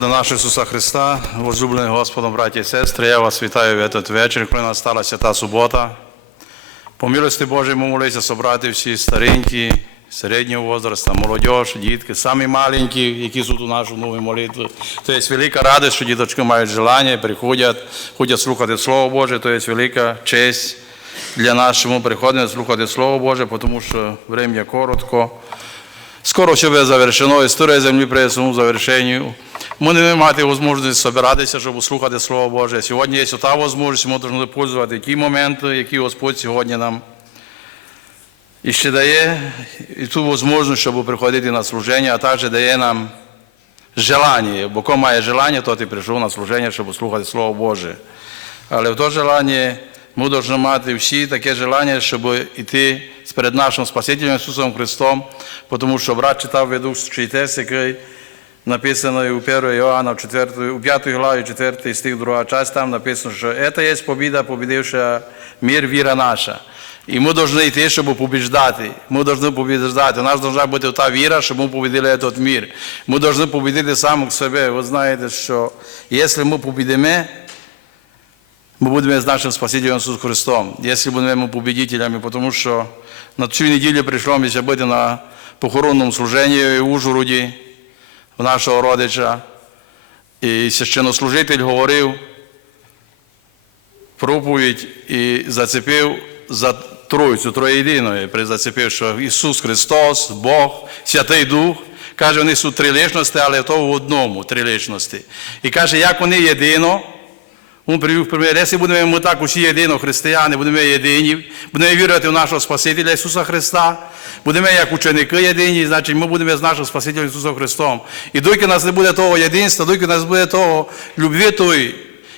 До нашого Ісуса Христа, возлюблений Господом, браті і сестри, я вас вітаю в этот вечір, коли настала свята субота. По милості Божій ми молилися собрати всі старенькі, середнього возраста, молодь, дітки, самі маленькі, які тут у нашу нову молитву. То є велика радість, що діточки мають желання, приходять, хочуть слухати Слово Боже, то є велика честь для нас, що слухати Слово Боже, тому що время коротко. Скоро все буде завершено, історія землі прийде своєму завершенню. Ми не мати можливість збиратися, щоб слухати Слово Боже. Сьогодні є та можливість, ми повинні пользувати ті моменти, які Господь сьогодні нам і ще дає, і ту можливість, щоб приходити на служення, а також дає нам желання. Бо кого має желання, то ти прийшов на служення, щоб слухати Слово Боже. Але в то желання ми повинні мати всі таке желання, щоб йти перед нашим Спасителем Ісусом Христом, тому що брат читав ведучий текст, який написано у 1 Іоанна, в 4, у 5 главі, 4 стих, 2 часть, там написано, що це є побіда, побідивши мир, віра наша. І ми повинні йти, щоб побіждати. Ми повинні побіждати. У нас повинна бути та віра, щоб ми побідили цей мир. Ми повинні побідити самих себе. Ви знаєте, що якщо ми побідимо, ми будемо з нашим Спасителем Ісусом Христом, якщо будемо победителями, тому що на цю неділю прийшло мені бути на похоронному служенні в Ужгороді, в нашого родича. І священнослужитель говорив проповідь і зацепив за Тройцю, Троєдиною, зацепив, що Ісус Христос, Бог, Святий Дух. Каже, вони суть три личності, але то в одному три личності. І каже, як вони єдино, він привів примір, якщо будемо ми так усі єдино, християни, будемо єдині, будемо вірити в нашого Спасителя Ісуса Христа, будемо як ученики єдині, значить ми будемо з нашим Спасителем Ісусом Христом. І доки нас не буде того єдинства, доки нас буде того любві тої,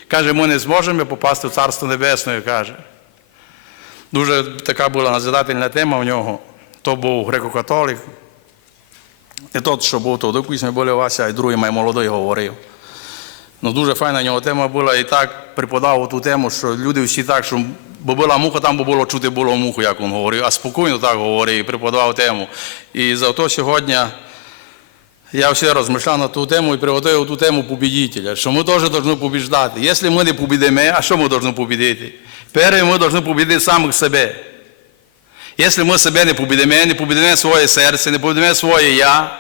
каже, ми не зможемо попасти в Царство Небесне, каже. Дуже така була назидательна тема в нього. То був греко-католик. Не тот, що був то, доки ми були Вася, й другий мій молодий говорив. Ну, дуже файна нього тема була і так преподав ту тему, що люди всі так, що бо була муха, там бо було чути було муху, як він говорив, а спокійно так говорив і преподав тему. І за то сьогодні я все розмишляв на ту тему і приготував ту тему побідителя, що ми теж повинні побіждати. Якщо ми не побідемо, а що ми повинні побідити? Перше, ми повинні побідити самих себе. Якщо ми себе не побідемо, не побідемо своє серце, не побідемо своє я,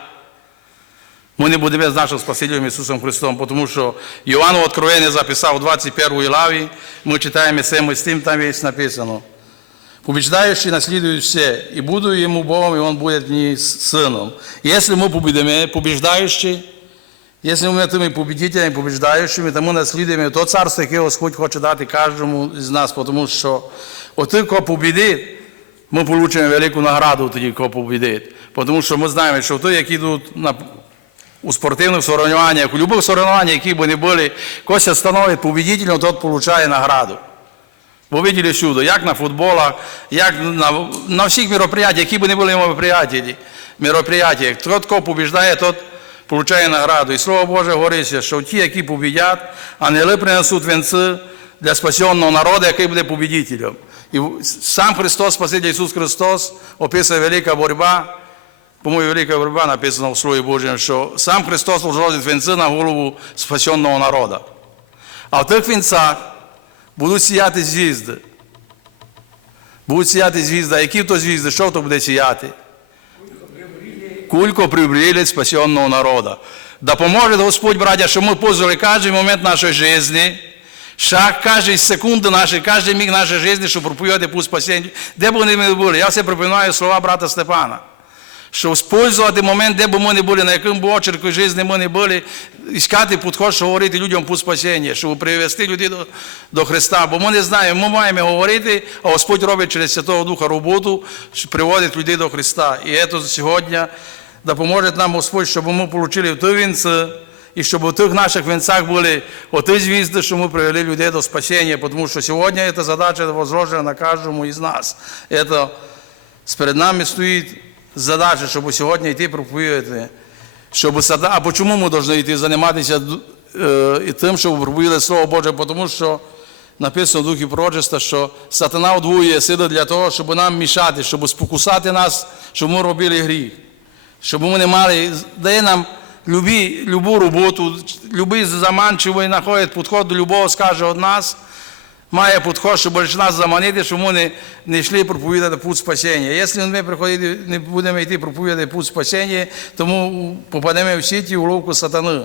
ми не будемо з нашим Спасителем Ісусом Христом, тому що Йоанн у Откровенні записав у 21 главі, ми читаємо це, з тим там є написано. Побеждающий наслідує все, і буду йому Богом, і він буде мені сином. Якщо ми победимо, побеждаючи, якщо ми тими победителями, побеждаючими, то ми наслідуємо то царство, яке Господь хоче дати кожному з нас, тому що оти, кого победить, ми отримаємо велику награду тоді, кого победить. Тому що ми знаємо, що той, які йдуть на у спортивних соревнованнях, у будь-яких соревнованнях, які б не були, Костя становить победителем, тот получає награду. Ви видели всюди, як на футболах, як на, на всіх мероприятиях, які б не були мероприятия, мероприятиях. Тот, хто побіждає, тот получає награду. І Слово Боже говорить, що ті, які побідять, ангели принесуть венці для спасенного народу, який буде победителем. І сам Христос, Спаситель Ісус Христос, описує велика боротьба, по-моєму, велика боротьба написано в Слові Божому, що сам Христос ложить венці на голову спасенного народу. А в тих вінцях будуть сіяти звізди. Будуть сіяти звізди. Які то звізди? Що то буде сіяти? Кулько прибрілять спасенного народу. Да поможе Господь, браття, що ми позволили кожен момент нашої житті, шаг кожної секунди нашої, кожен міг нашої житті, щоб проповідати путь спасіння. Де б вони не були? Я все припоминаю слова брата Степана. Що спользувати момент, де б ми не були, на якому б очерку житті ми не були, іскати підход, що говорити людям путь спасіння, щоб привести людей до, до Христа. Бо ми не знаємо, ми маємо говорити, а Господь робить через Святого Духа роботу, що приводить людей до Христа. І це сьогодні допоможе нам Господь, щоб ми отримали в той вінці, і щоб у тих наших вінцях були оті звізди, що ми привели людей до спасіння, тому що сьогодні ця задача возложена на кожному із нас. Це перед нами стоїть задача, щоб сьогодні йти проповідати, щоб сада... А чому ми повинні йти займатися е, тим, щоб проповідати Слово Боже? Тому що написано в Духі Пророчества, що сатана удвоює сили для того, щоб нам мішати, щоб спокусати нас, щоб ми робили гріх. Щоб ми не мали, дає нам любі, любу роботу, любий заманчивий знаходить підход до любого скаже від нас, має підход, щоб нас заманити, щоб ми не, не йшли проповідати путь спасіння. Якщо ми приходити, не будемо йти проповідати путь спасіння, тому попадемо в сіті в ловку сатани.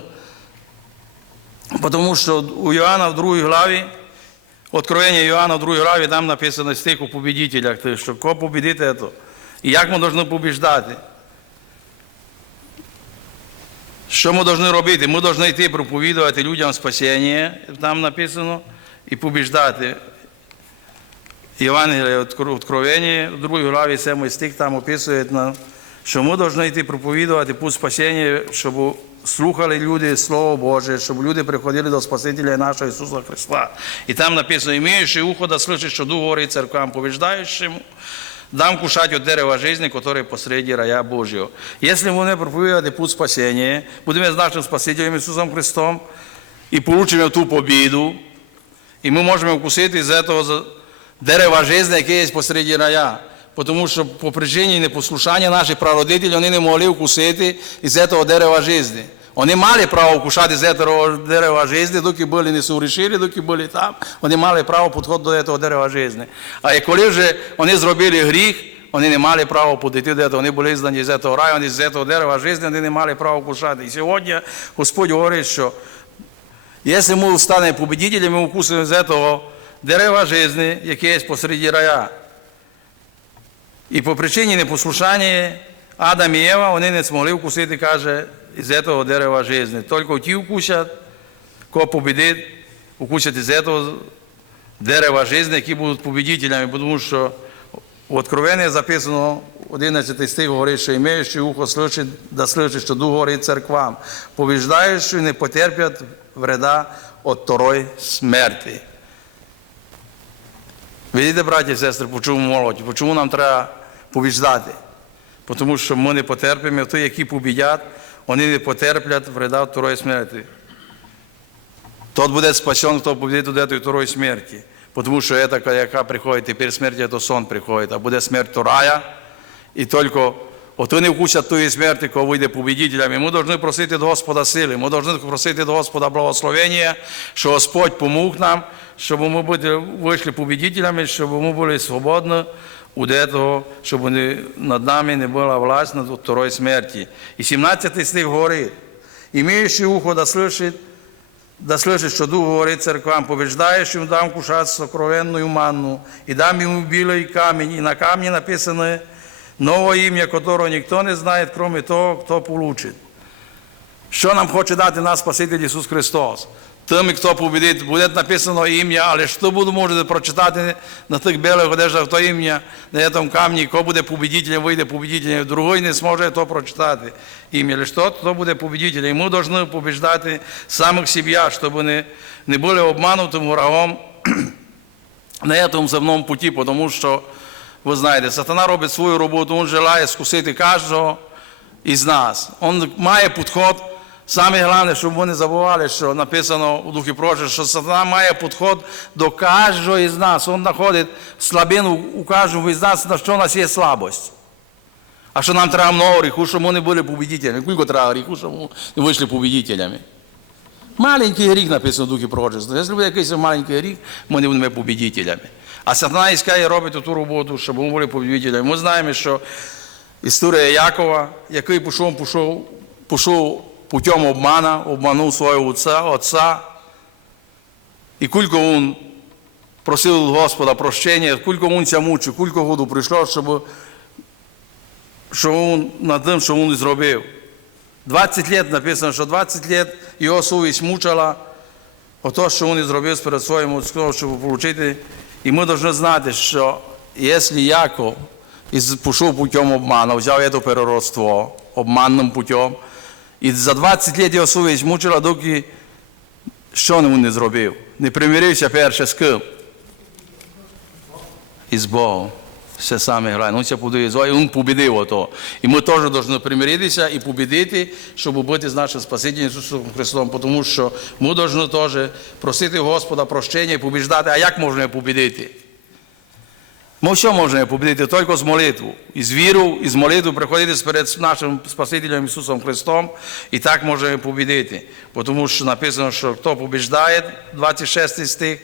Тому що у Йоанна в другій главі, Откровення Йоанна в другій главі, там написано стих у побідителях, то, що кого побідити це, і як ми повинні побіждати. Що ми повинні робити? Ми повинні йти проповідувати людям спасіння, там написано, і побіждати. Євангеліє Откровення, в другій главі 7 стих там описує, що ми повинні йти проповідувати путь спасіння, щоб слухали люди Слово Боже, щоб люди приходили до Спасителя нашого Ісуса Христа. І там написано, імеючи ухо да слышать, що Дух говорить церквам, побіждаючим, дам кушать от дерева жизни, которое посреди рая Божьего. Если мы не проповедуем путь спасения, будем с нашим Спасителем Иисусом Христом и получим ту победу, і ми можемо вкусити з цього за- дерева життя, яке є посереді рая. Тому що по причині непослушання наші прародителі вони не могли вкусити із цього дерева життя. Вони мали право вкушати з цього дерева життя, доки були не согрішили, доки були там, вони мали право підходити до цього дерева життя. А коли вже вони зробили гріх, вони не мали права подійти до цього, вони були здані з цього раю, вони з цього дерева життя, вони не мали права вкушати. І сьогодні Господь говорить, що Если мы станем победителями, мы вкусим из этого дерева жизни, яке є посреди рая. І по причині непослушання Адам і Єва, вони не змогли вкусити, каже, із цього дерева жизни. Тільки ті вкусять, кого победить, вкусять із цього дерева жизни, які будуть победителями, тому що в Откровенні записано 11 стих говорить, що імеючи ухо слышить, да слышить, що Дух говорить церквам, побіждаючи не потерпять вреда от второй смерті. Видите, браті і сестри, по чому молоді, по чому нам треба побіждати? Тому що ми не потерпимо, ті, які побідять, вони не потерплять вреда от второї смерті. Тот буде спасен, хто победит до этой второй смерти. Потому что это, яка приходит, теперь смерть, это сон приходит, а буде смерть вторая, і тільки от вони вкусять тої смерті, коли вийде победителями. Ми повинні просити до Господа сили, ми повинні просити до Господа благословення, що Господь помог нам, щоб ми були, вийшли победителями, щоб ми були свободні у того, щоб не, над нами не була власть над второї смерті. І 17 стих говорить, «Имеющий ухо да слышит, да слышит, что Дух говорит церквам, побеждающим дам кушать сокровенную манну, и дам ему белый камень, и на камне написано новое имя, которого никто не знает, кроме того, кто получит. Що нам хоче дати нас Спаситель Ісус Христос? Тим, хто побідить, буде написано ім'я, але що буде можете прочитати на тих білих одежах то ім'я, на цьому камні, хто буде побідителем, вийде побідителем, другий не зможе то прочитати ім'я. Але що, хто буде побідителем? Ми повинні побіждати самих себе, щоб не, не були обманутим врагом на цьому земному путі, тому що, ви знаєте, сатана робить свою роботу, він желає скусити кожного із нас. Він має підход, саме головне, щоб ви не забували, що написано у Духі Прочі, що сатана має підход до кожного із нас. Він знаходить слабину у кожному із нас, на що у нас є слабость. А що нам треба много гріху, щоб ми не були победителями. Скільки треба гріху, щоб ми не вийшли победителями? Маленький гріх написано в Духі Пророчества. Якщо буде якийсь маленький гріх, ми не будемо победителями. А сатана іскає робить ту роботу, щоб ми були победителями. Ми знаємо, що історія Якова, який пішов, пішов, пішов путем обмана, обманув свого отця, отця. І кілько він просив Господа прощення, кілько він ся мучив, кілько году прийшло, щоб, що він над тим, що він зробив. 20 лет написано, що 20 лет його совість мучила, ото, що він зробив перед своїм отцом, щоб отримати. І ми повинні знати, що якщо Яков пішов путем обману, взяв це переродство обманним путем, і за 20 лет його совість мучила, доки що він не зробив? Не примирився перше з ким? Із Богом. Все саме головне. Він ся подивив, і він побідив ото. І ми теж повинні примиритися і побідити, щоб бути з нашим Спасителем Ісусом Христом, тому що ми повинні теж просити Господа прощення і побіждати. А як можна побідити? Ми все можемо победити тільки з молитву. І з віру, і з молитву приходити перед нашим Спасителем Ісусом Христом, і так можемо победити. Тому що написано, що хто побіждає, 26 стих,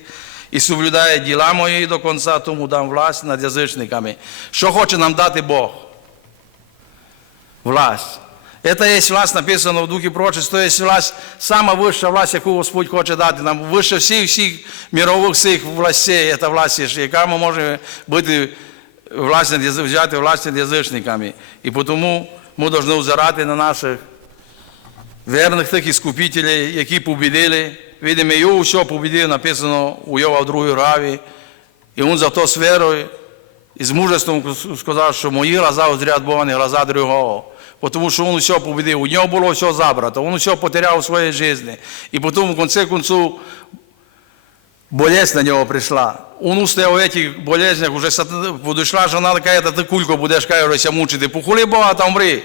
і соблюдає діла мої до кінця, тому дам власть над язичниками. Що хоче нам дати Бог? Власть. Это есть власть, написано в Духе Пророчества, есть власть, самая высшая власть, яку Господь хоче дати нам, вище всіх всіх мирових всіх властей, це власть, яка ми можемо бути власть взяти власть над язичниками. І тому ми повинні взирати на наших верних тих іскупителів, які побідили. Видимо, його все побідив, написано у Йова в другій главі. І він за то з вірою і з мужеством сказав, що мої глаза узрять Бога, не глаза другого. Тому що він все победив, у нього було все забрато, він все потеряв у своїй житті. І потім, в кінці кінців, болезнь на нього прийшла. Он устояв в этих болезнях, уже подошла жена какая-то, ти кульку будеш каявся мучити. Похули Бога та умри.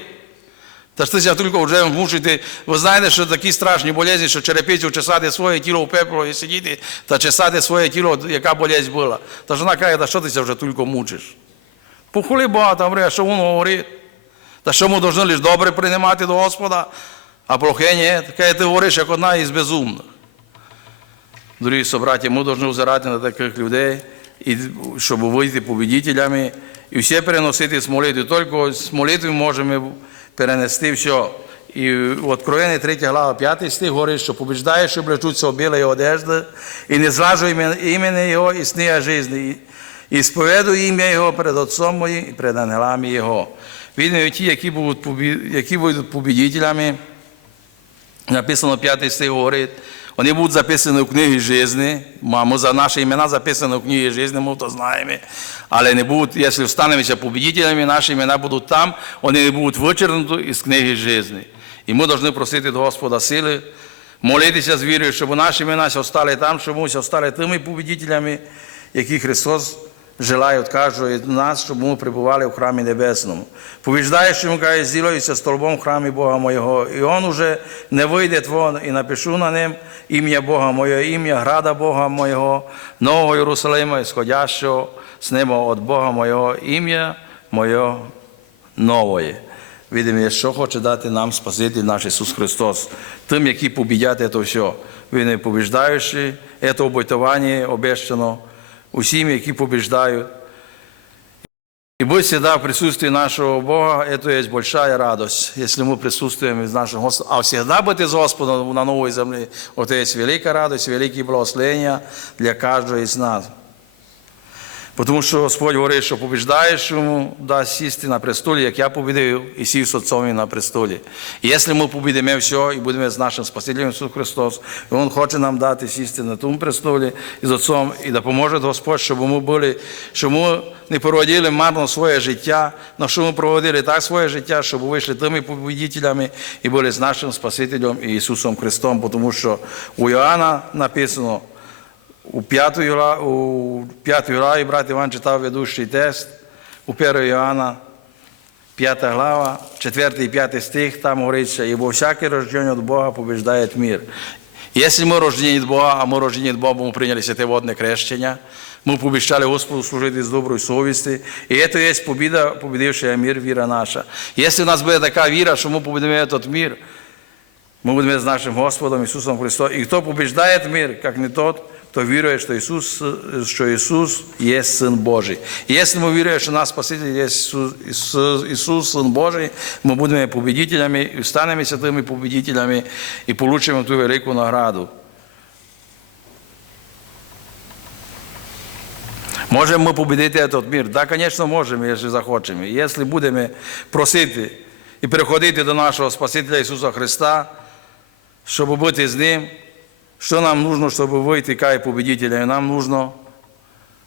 Та ж ти тільки вже мучити. Ви знаєте, що такі страшні болезні, що черепицю чесати своє тіло в пепло і сидіти, та чесати своє тіло, яка болезнь була. Та жона каже, та що ти вже тільки мучиш? Похули Бога та умри, а що він говорить? Та що ми повинні лише добре приймати до Господа, а плохе ні. Таке ти говориш, як одна із безумних. Дорогі собраті, ми повинні взирати на таких людей, і, щоб вийти победителями і все переносити з молитви. Тільки з молитви можемо перенести все. І в Откровенні 3 глава 5 стих говорить, що побіждаєш, облечуться в його одежди, і не злажу імені Його і сния житті, і споведу ім'я Його перед Отцом моїм і перед ангелами Його. Видно, ті, які будуть, які будуть победителями, написано 5 стих говорить, вони будуть записані в книгі жизни. мамо, за наші імена записані в книгі жизни, ми то знаємо, але не будуть, якщо встанемося победителями, наші імена будуть там, вони не будуть вичеркнуті із книги жизни. І ми повинні просити до Господа сили, молитися з вірою, щоб наші імена стали там, щоб ми стали тими победителями, які Христос желає від кожного з нас, щоб ми перебували в храмі небесному. Побіждаючому, каже, зілується столбом в храмі Бога моєго, і он уже не вийде вон, і напишу на ним ім'я Бога моєго, ім'я града Бога моєго, Нового Єрусалима, сходящого з неба від Бога моєго, ім'я моє новое. Видимо, що хоче дати нам Спаситель наш Ісус Христос, тим, які побідять це все. Він не побіждаючи, це обетування обещано усім, які побіждають. И быть всегда в присутствии нашего Бога, это есть большая радость, если мы присутствуем из нашего Господа. А всегда быть из Господа на новой земле, вот это есть великая радость, великие благословения для каждого из нас. Тому що Господь говорить, що побіждаючому дасть сісти на престолі, як я побідив і сів з Отцом на престолі. І якщо ми побідемо все і будемо з нашим Спасителем Ісус Христос, і Він хоче нам дати сісти на тому престолі і з Отцом, і допоможе Господь, щоб ми були, щоб ми не проводили марно своє життя, але щоб ми проводили так своє життя, щоб вийшли тими побідителями і були з нашим Спасителем Ісусом Христом, тому що у Іоанна написано, у п'ятій гла- у п'ятій главі брат Іван читав ведущий тест у 1 Іоанна, 5 глава, 4 і 5 стих, там говориться, «Ибо всякий рожден от Бога побеждає мир». Якщо ми рождені від Бога, а ми рождені від Бога, прийняли святе водне крещення, ми побіжали Господу служити з доброї совісті, і це є побіда, побідивши мир, віра наша. Якщо у нас буде така віра, що ми побідимо цей мир, мы будем с нашим Господом Иисусом Христом. И кто побеждает мир, как не тот, кто верует, что Иисус, что Иисус есть Сын Божий. И если мы веруем, что наш Спаситель есть Иисус, Иисус, Иисус Сын Божий, мы будем победителями, и станем святыми победителями, и получим ту великую награду. Можем ми победити этот мир? Да, конечно, можемо, якщо захочемо. Якщо будемо просити і приходити до нашого Спасителя Ісуса Христа, щоб бути з Ним, що нам нужно, щоб вийти як победителями? Нам нужно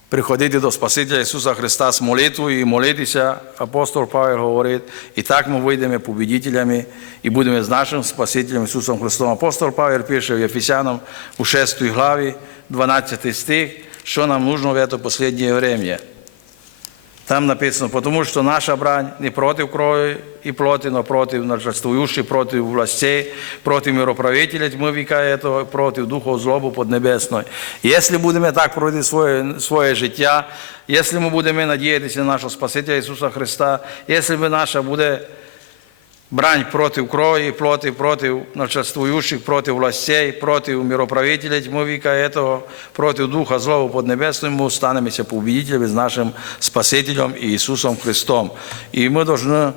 приходити до Спасителя Ісуса Христа з молитвою і молитися, апостол Павел говорить, і так ми вийдемо победителями і будемо з нашим Спасителем Ісусом Христом. Апостол Павел пише в Ефесянам у 6 главі, 12 стих, що нам нужно в це останнє время. Там написано, потому что наша брань не против крови і плоти, но проти начальствующих, против властей, против мироправителей тьмы века этого, против духов злобу поднебесної. Якщо будемо так проводити своє, своє життя, якщо ми будемо надіятися на нашого Спасителя Ісуса Христа, якщо наша буде брань против крови, против, против начальствующих, против властей, против мироправителей тьмы века этого, против Духа Злого Поднебесного, мы останемся победителями с нашим Спасителем Иисусом Христом. И мы должны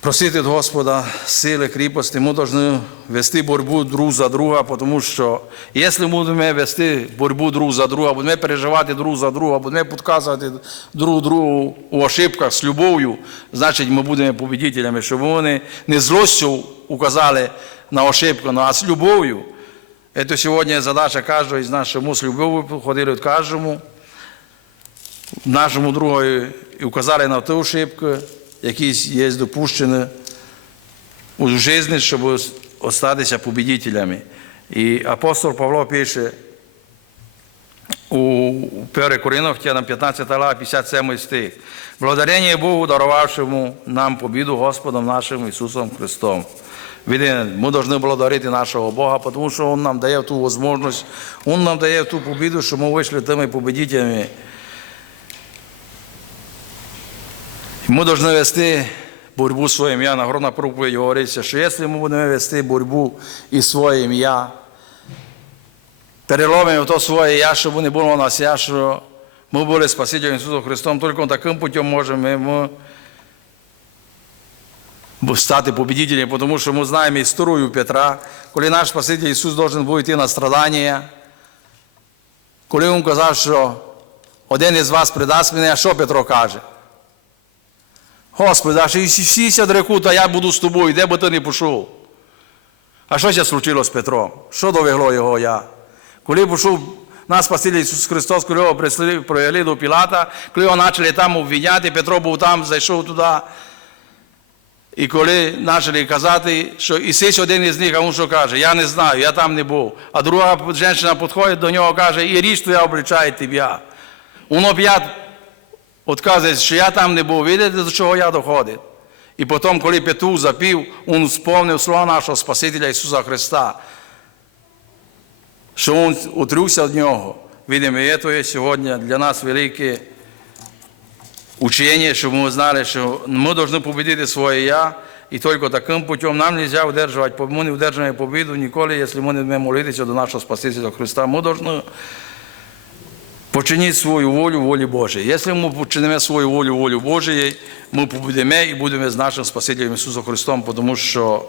просити Господа сили, кріпості, ми повинні вести боротьбу друг за друга, тому що якщо ми будемо вести боротьбу друг за друга, будемо переживати друг за друга, будемо підказувати друг другу у ошибках з любов'ю, значить ми будемо победителями, щоб вони не злостю указали на ошибку, а з любов'ю. Це сьогодні задача кожного із нас, щоб ми з любов'ю підходили від кожному, нашому другові і указали на ту ошибку, які є допущені у житті, щоб остатися победителями. І апостол Павло пише у 1 Коринфянам 15 глава, 57 стих. Благодарение Богу, дарувавшому нам побіду Господом нашим Ісусом Христом. Ми повинні благодарити нашого Бога, тому що Він нам дає ту можливість, Він нам дає ту побіду, що ми вийшли тими победителями. Ми повинні вести боротьбу своїм я. Нагорна проповідь говориться, що якщо ми будемо вести боротьбу із своїм я, переломимо то своє я, щоб не було у нас я, що ми були Спасителем Ісусом Христом, тільки таким путем можемо ми стати победителями, тому що ми знаємо історію Петра, коли наш Спаситель Ісус должен був йти на страдання, коли Він казав, що один із вас предасть мене, а що Петро каже? Господи, а що всі ся дреку, то я буду з тобою, де би ти не пішов. А що ще случилось з Петром? Що довело його я? Коли пішов наш Спаситель Ісус Христос, коли його привели до Пілата, коли його почали там обвиняти, Петро був там, зайшов туди. І коли почали казати, що Ісус один із них, а він що каже, я не знаю, я там не був. А друга жінка підходить до нього і каже, і річ твоя обличає тебе. Він опять Отказує, що я там не був, видите, до чого я доходив. І потім, коли Петрух запів, він сповнив слова нашого Спасителя Ісуса Христа, що він утрюся від нього. Видимо, і це є сьогодні для нас велике учення, щоб ми знали, що ми повинні победити своє я, і тільки таким путем нам не можна удержувати, ми не удержуємо побіду ніколи, якщо ми не молитися до нашого Спасителя Христа. Ми повинні Починіть свою волю волі Божій. Якщо ми починемо свою волю волю Божої, ми побудемо і будемо з нашим Спасителем Ісусом Христом, тому що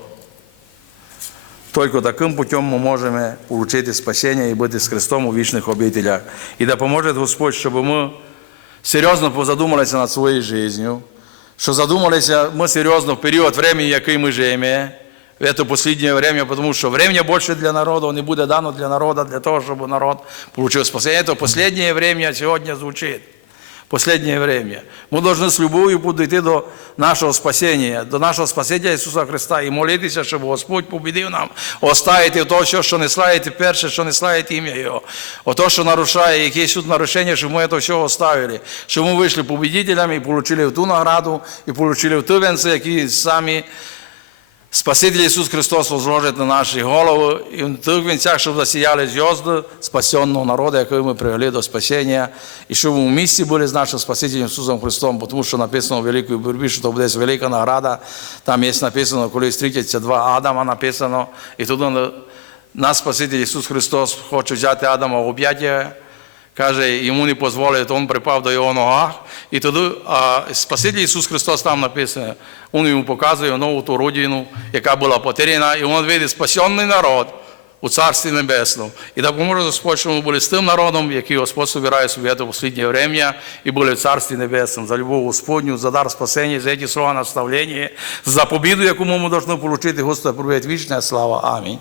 тільки таким путем ми можемо отримати спасіння і бути з Христом у вічних обителях. І допоможе Господь, щоб ми серйозно позадумалися над своєю життю, що задумалися ми серйозно в період времени, який ми живемо, в это последнее время, потому что время больше для народа не будет дано для народа, для того, чтобы народ получил спасение. Это последнее время сегодня звучит. Последнее время. Мы должны с любовью подойти до нашего спасения, до нашего спасения Ісуса Христа і молитися, щоб Господь побідив нам оставити то, все, що не славить перше, що не славить ім'я Його. Ото, що нарушає, якісь тут нарушення, щоб ми це все оставили. Щоб ми вийшли победителями і отримали ту награду, і отримали ту венці, які самі Спаситель Ісус Христос возложить на наші голови і в тих вінцях, щоб засіяли зв'язки спасенного народу, який ми привели до спасіння, і щоб в місті були з нашим Спасителем Ісусом Христом, тому що написано в Великій боротьбі, що то буде велика награда. Там є написано, коли зустрічаться два Адама, написано, і туди наш Спаситель Ісус Христос хоче взяти Адама в об'яття, Каже, йому не дозволить, він припав до його ногах. І тоді а Спаситель Ісус Христос там написано, Він йому показує нову ту родину, яка була потеряна, і він видить спасенний народ у Царстві Небесному. І допоможе Господь, щоб ми були з тим народом, який Господь собирає собі в останнє время, і були в Царстві Небесному, за любов Господню, за дар спасення, за ці слова наставлення, за побіду, яку ми повинні отримати, Господь, привет, вічна слава. Амінь.